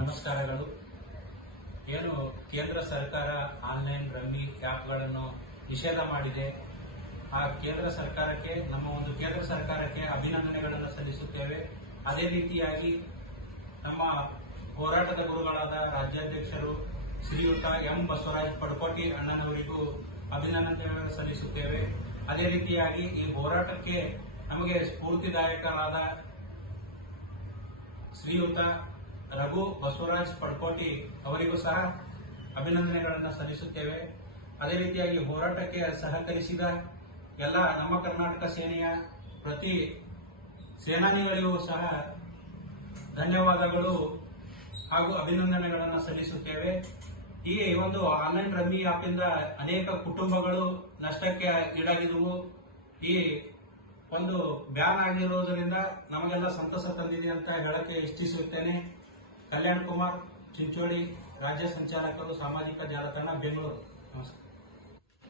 ನಮಸ್ಕಾರಗಳು. ಏನು ಕೇಂದ್ರ ಸರ್ಕಾರ ಆನ್ಲೈನ್ ರಮ್ಮಿ ಆ್ಯಪ್ಗಳನ್ನು ನಿಷೇಧ ಮಾಡಿದೆ. ಆ ಕೇಂದ್ರ ಸರ್ಕಾರಕ್ಕೆ, ನಮ್ಮ ಒಂದು ಕೇಂದ್ರ ಸರ್ಕಾರಕ್ಕೆ ಅಭಿನಂದನೆಗಳನ್ನು ಸಲ್ಲಿಸುತ್ತೇವೆ. ಅದೇ ರೀತಿಯಾಗಿ ನಮ್ಮ ಹೋರಾಟದ ಗುರುಗಳಾದ ರಾಜ್ಯಾಧ್ಯಕ್ಷರು ಶ್ರೀಯುತ ಎಂ ಬಸವರಾಜ್ ಪಡ್ಕೋಟಿ ಅಣ್ಣನವರಿಗೂ ಅಭಿನಂದನೆಗಳನ್ನು ಸಲ್ಲಿಸುತ್ತೇವೆ. ಅದೇ ರೀತಿಯಾಗಿ ಈ ಹೋರಾಟಕ್ಕೆ ನಮಗೆ ಸ್ಫೂರ್ತಿದಾಯಕರಾದ ಶ್ರೀಯುತ ರಘು ಬಸವರಾಜ್ ಪಡ್ಕೋಟಿ ಅವರಿಗೂ ಸಹ ಅಭಿನಂದನೆಗಳನ್ನು ಸಲ್ಲಿಸುತ್ತೇವೆ. ಅದೇ ರೀತಿಯಾಗಿ ಹೋರಾಟಕ್ಕೆ ಸಹಕರಿಸಿದ ಎಲ್ಲ ನಮ್ಮ ಕರ್ನಾಟಕ ಸೇನೆಯ ಪ್ರತಿ ಸೇನಾನಿಗಳಿಗೂ ಸಹ ಧನ್ಯವಾದಗಳು ಹಾಗೂ ಅಭಿನಂದನೆಗಳನ್ನು ಸಲ್ಲಿಸುತ್ತೇವೆ. ಈ ಒಂದು ಆನ್ಲೈನ್ ರಮ್ಮಿ ಆಪ್ ಇಂದ ಅನೇಕ ಕುಟುಂಬಗಳು ನಷ್ಟಕ್ಕೆ ಈಡಾಗಿದ್ದವು ಈ ಒಂದು ಬ್ಯಾನ್ ಆಗಿರುವುದರಿಂದ ನಮಗೆಲ್ಲ ಸಂತಸ ತಂದಿದೆ ಅಂತ ಹೇಳಕ್ಕೆ ಇಚ್ಛಿಸುತ್ತೇನೆ. ಕಲ್ಯಾಣ್ ಕುಮಾರ್ ಚಿಂಚೋಳಿ ರಾಜ್ಯ ಸಂಚಾಲಕರು ಸಾಮಾಜಿಕ ಜಾಲತಾಣ ಬೆಂಗಳೂರು. ನಮಸ್ಕಾರ.